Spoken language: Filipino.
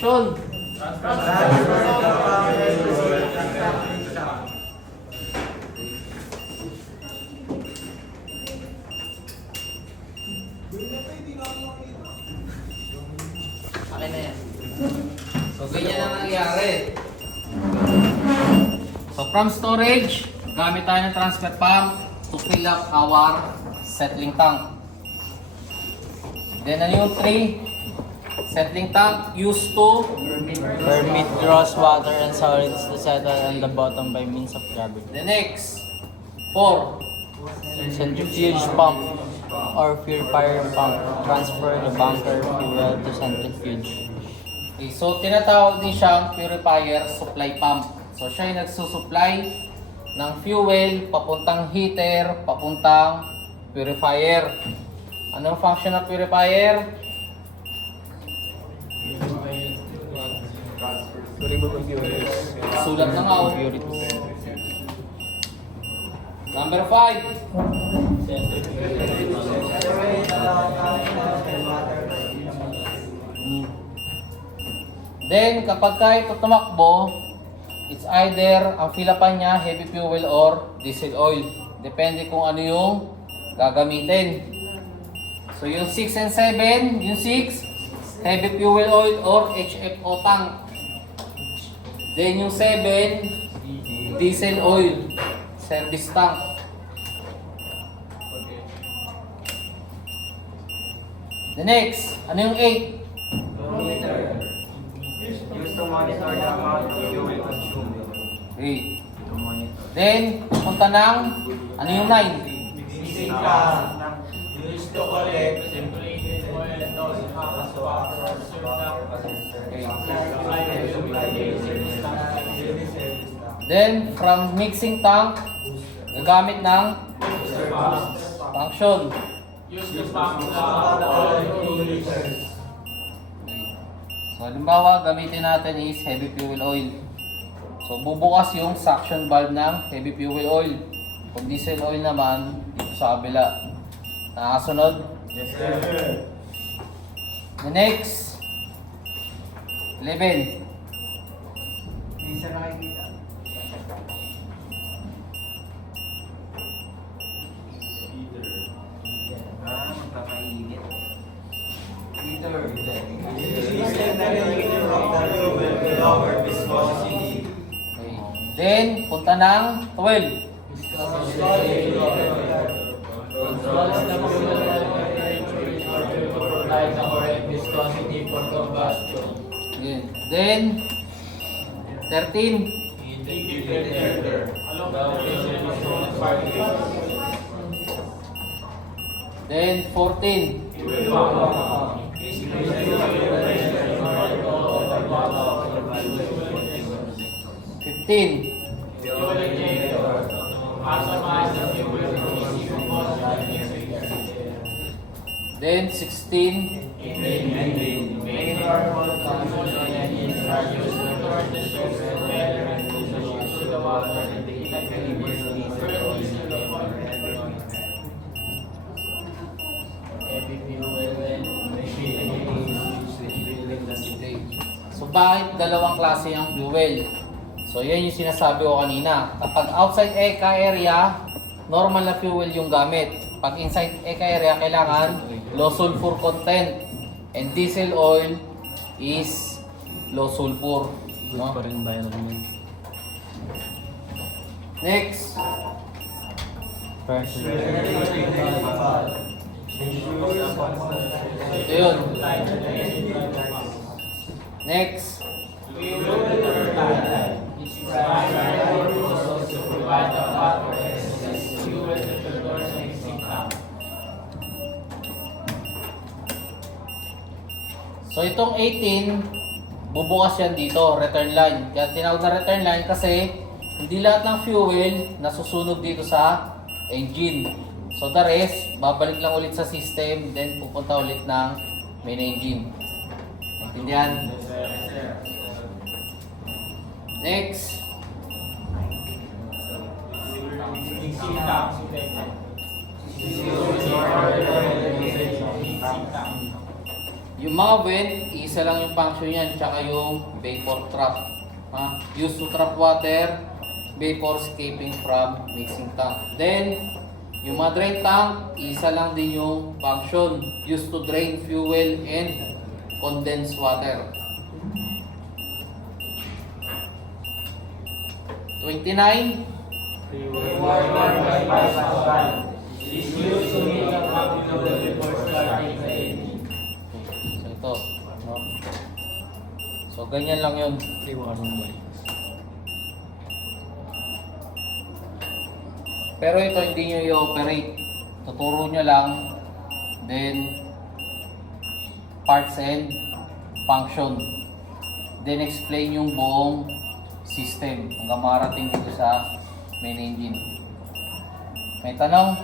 Function. Akin na yan. So, ganyan ang nangyari. So, from storage, gamit tayo ng transfer pump to fill up our settling tank. Then, ano yung 3? Settling tank used to Permit gross water and solids to settle on the bottom by means of gravity. the next 4. Centrifuge pump or purifier pump. Transfer the bunker fuel to centrifuge. Okay, so tinatawag din siyang purifier supply pump. So siya yung nagsusupply ng fuel papuntang heater, papuntang purifier. Anong function ng purifier? Sulat na nga. Oh. Number 5. Then, kapag ka ito tumakbo, it's either ang fill-upan niya heavy fuel or diesel oil. Depende kung ano yung gagamitin. So, yung 6 and 7, yung 6, heavy fuel oil or HFO tank. Then, yung 7, diesel oil, service tank. The next, ano yung 8? Used to monitor the amount of fuel consumed. Okay. Then, punta ng, ano yung 9? Mixing tank. Used to collect circulated oil and those Then, from mixing tank, gagamit ng function. used to pump the oil to liters. So, halimbawa, gamitin natin is heavy fuel oil. So, bubukas yung suction valve ng heavy fuel oil. Kung diesel oil naman, dito sa kabila. Nakasunod? Yes, sir. The next, 11. Hindi siya nakikita. Magpapainit. Heater. System na regulator of the fuel to lower viscosity. Okay. Then, punta ng 12. Controls the fuel temperature to provide the correct viscosity for combustion. Okay. Then, 13. Indicator. Allocation of solid particles. Then, 14. Fuel pump. Increasing the fuel pressure in order to the bottom of the fuel. 15. Fuel injector. Maximize the fuel release combustion. Then, 16. Engine. Main thermal combustion engines are used to turn the ship's propeller and push the ship to the water and the electric burn diesel oil. Heavy fuel and Okay. So, bakit dalawang klase ang fuel? So, yan yung sinasabi ko kanina. Kapag outside ECA area, normal na fuel yung gamit. Pag inside ECA area, kailangan low sulfur content. And diesel oil is low sulfur. No? Pa rin ba yun? Next. Pressure. Ito yun. Next. Fuel turbine. Its primary purpose is to provide the hot or excess fuel to the doors mixing tank. So itong 18, bubukas yan dito, return line. Kaya tinawag na return line kasi hindi lahat ng fuel nasusunog dito sa engine. So the rest, babalik lang ulit sa system, then pupunta ulit ng main engine. Intindihan? Next. Mixing tank. Yung mga vent, isa lang yung function yan, tsaka yung vapor trap. Used to trap water, vapor escaping from mixing tank. Then, yung mga drain tank, isa lang din yung function, used to drain fuel and condensed water. 29. Water by Pascal is used to make a copy of the before starting the engine. So ito, no? So ganyan lang yun. Pero ito hindi nyo i-operate. Tuturo nyo lang, then parts and function. Then explain yung buong system hanggang marating dito sa main engine. May tanong?